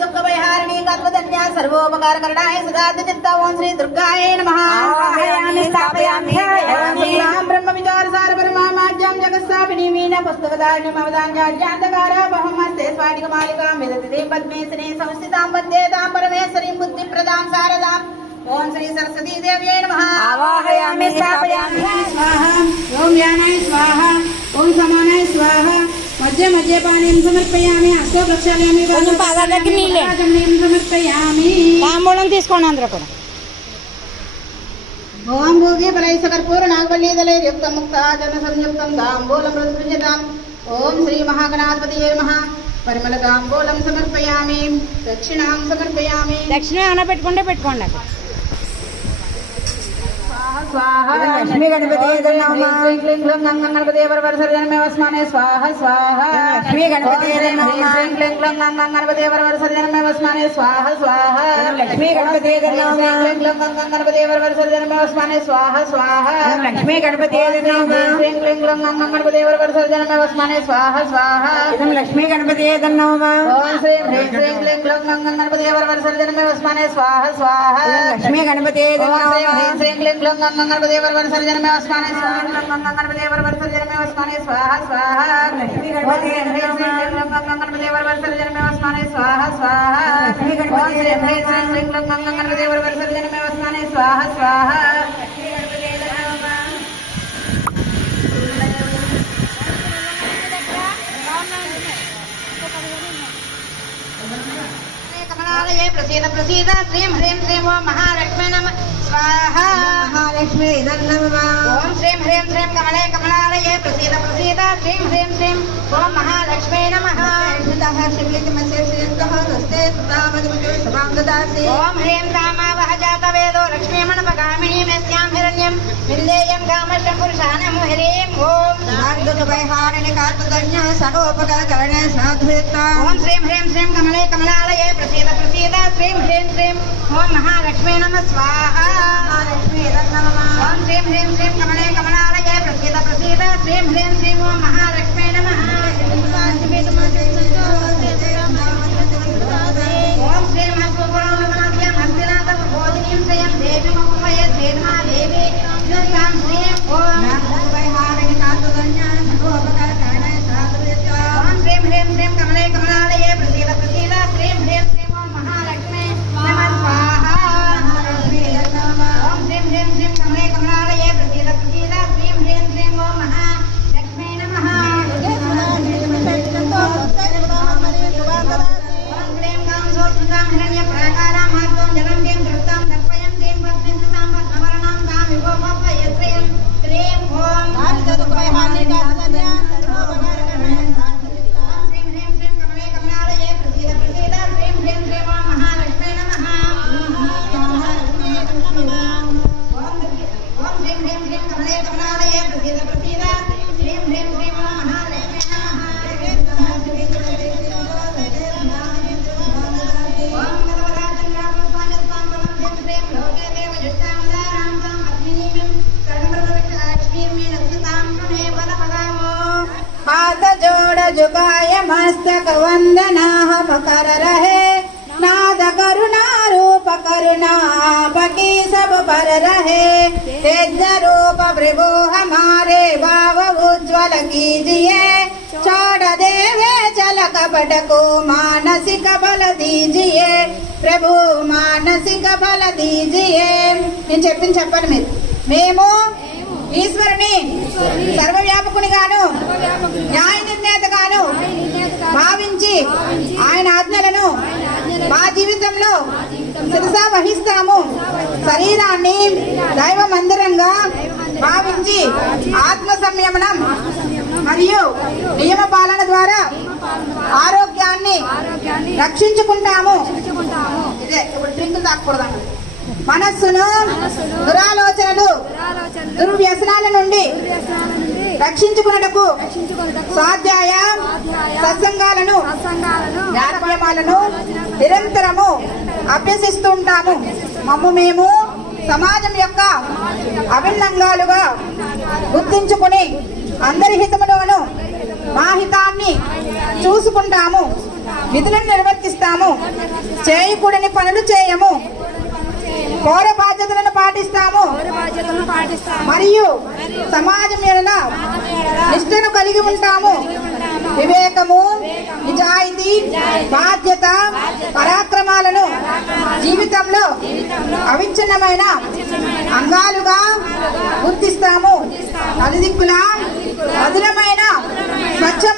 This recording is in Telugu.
दुःखभयहारिणी कल्पधन्या सर्वोपकारकरणाय सदा ओं श्री दुर्गाय नमः। ब्रह्मविचारसार परमाज्ञां जगत्स्थापिनी मीना पुस्तकधारिणी ममदान्यान्धकार बहमस्ते स्वाटिकमालिकां विदते पद्मेसने संस्थितां वन्दे तां परमेश्वरीं बुद्धिप्रदां शारदां ओं श्री सरस्वती देव्यै नमः। आवाहयामि स्थापयामि स्वाहा ओं ज्ञानाय स्वाहा ओं समानाय स्वाहा मध्य मध्य पानीं समर्पयामि हस्तो प्रक्षालयामि समर्पयामि तांबूలం తీసుకోండి అందరూ కూడా ओं भोगे परैसकर्पूर नागवल्लीदलैर्युक्तं मुक्ताजन संयुक्तं ताम्बूलं प्रस्पृश्यताम् ओं श्री महागणाधिपतये नमः। परिमलताम्बूलं समर्पयामि दक्षिणां समर्पयामि దక్షిణ అన్న పెట్టుకోండి स्वाहा लक्ष्मी गणपति नमः। क्लीं क्लीं गं गणपति वरवरसर्जनमे वस्मने स्वाहा स्वाहा लक्ष्मी गणपति नमः। क्लीं क्लीं गं गणपति वरवरसर्जनमे वस्मने स्वाहा स्वाहा लक्ष्मी गणपति नमः। क्लीं क्लीं गं गणपति वरवरसर्जनमे वस्मने स्वाहा स्वाहा लक्ष्मी गणपति नमः। क्लीं क्लीं गं गणपति वरवरसर्जनमे वस्मने स्वाहा स्वाहा इदं लक्ष्मी गणपति नमः। ओं श्रीं ह्रीं क्लीं क्लीं गं गणपति वरवरसर्जनमे वस्मने स्वाहा स्वाहा लक्ष्मी गणपति नमः। श्रीं क्लीं क्लीं गणपति वरवरसर्जनमे वस्मने स्वाहा गणपति वरवरसर्जनमे वस्मने स्वाहा स्वाहा लक्ष्मी गणपति गणपति वरवरसर्जनमे वस्मने स्वाहा स्वाहा लक्ष्मी गणपति गणपति वरवरसर्जनमे वस्मने स्वाहा स्वाहा कमलालये प्रसीद प्रसीद श्रीं ह्रीं श्रीं ओं महालक्ष्मी नमः स्वाहा महालक्ष्मी नमः। ओं श्रीं ह्रीं श्रीं कमले कमलालये प्रसीद प्रसीद श्रीं ह्रीं श्रीं ओं महालक्ष्मी नमः। ओं ह्रीं कामावह जातवेदो लक्ष्मीमणपगामिनीं यस्यां हिरण्यं विन्देयं कामष्टं पुरुषाणं ह्रीं ओं ओं श्रीं ह्रीं श्रीं कमले कमलालये प्रसीद प्रसीद श्रीं ह्रीं श्रीं ओं महालक्ष्मी नमः स्वाहा ओं श्रीं ह्रीं श्रीं कमले कमलालये प्रसीद प्रसीद श्रीं ह्रीं श्रीं ओं महालक्ष्मी नमः। ओं श्रीं हस्तपुराणमाद्यं हस्तिनाथ प्रबोधिनीं श्रियं देवीमुपमये श्रीर्मा देवी दुर्गां श्रीं ओं श्रीं ह्रीं श्रीं कमले कमलालये प्रसीद प्रसीद श्रीं ह्रीं श्रीं ओं महालक्ष्मी नमः स्वाहा ओं श्रीं ह्रीं श्रीं कमले कमलालये प्रसीद प्रसीद श्रीं ह्रीं श्रीं ओं महालक्ष्मी नमः। ओं क्लीं गां सोत्सुतां हिरण्यप्राकारां मार्गों जलं किं धृतां दर्पयं किं पद्मिन्सतां पद्मवर्णां तां विभोमोपयत्रियं क्लीं ओं हाथ जोड़ झुकाय मस्तक वंदना कर रहे नाद करुणा रूप करुणा आपकी सब पर रहे तेज रूप प्रभु हमारे भाव उज्ज्वल कीजिए छोड़ देवे चल कपट को मानसिक बल दीजिए प्रभु मानसिक बल दीजिए నేను చెప్పింది చెప్పండి మీరు మేము ఈశ్వరుని సర్వవ్యాపకునిగాను న్యాయ నిర్ణేతగాను భావించి ఆయన ఆజ్ఞలను మా జీవితంలో శిరసా వహిస్తాము శరీరాన్ని దైవ మందిరంగా భావించి ఆత్మ సంయమనం మరియు నియమ పాలన ద్వారా ఆరోగ్యాన్ని రక్షించుకుంటాము. ఇదే ఇప్పుడు డ్రింక్ తాగకూడదు. మనస్సును దురాలోచనలు దుర్వ్యసనాల నుండి రక్షించుకున్నటకు స్వాధ్యాయ సత్సంగాలను జ్ఞానమయమాలను నిరంతరము అభ్యసిస్తుంటాము. మేము సమాజం యొక్క అభిన్నంగాలుగా గుర్తించుకుని అందరి హితములోను మా హితాన్ని చూసుకుంటాము, విధులను నిర్వర్తిస్తాము, చేయకూడని పనులు చేయము, పౌర బాధ్యతలను పాటిస్తాము మరియు సమాజం ఎడల నిష్ఠను కలిగి ఉంటాము. వివేకము, నిజాయితీ, బాధ్యత, పరాక్రమాలను జీవితంలో అవిచ్ఛిన్నమైన అంగాలుగా గుర్తిస్తాము. నలుదిక్కుల మధురమైన స్వచ్ఛమైన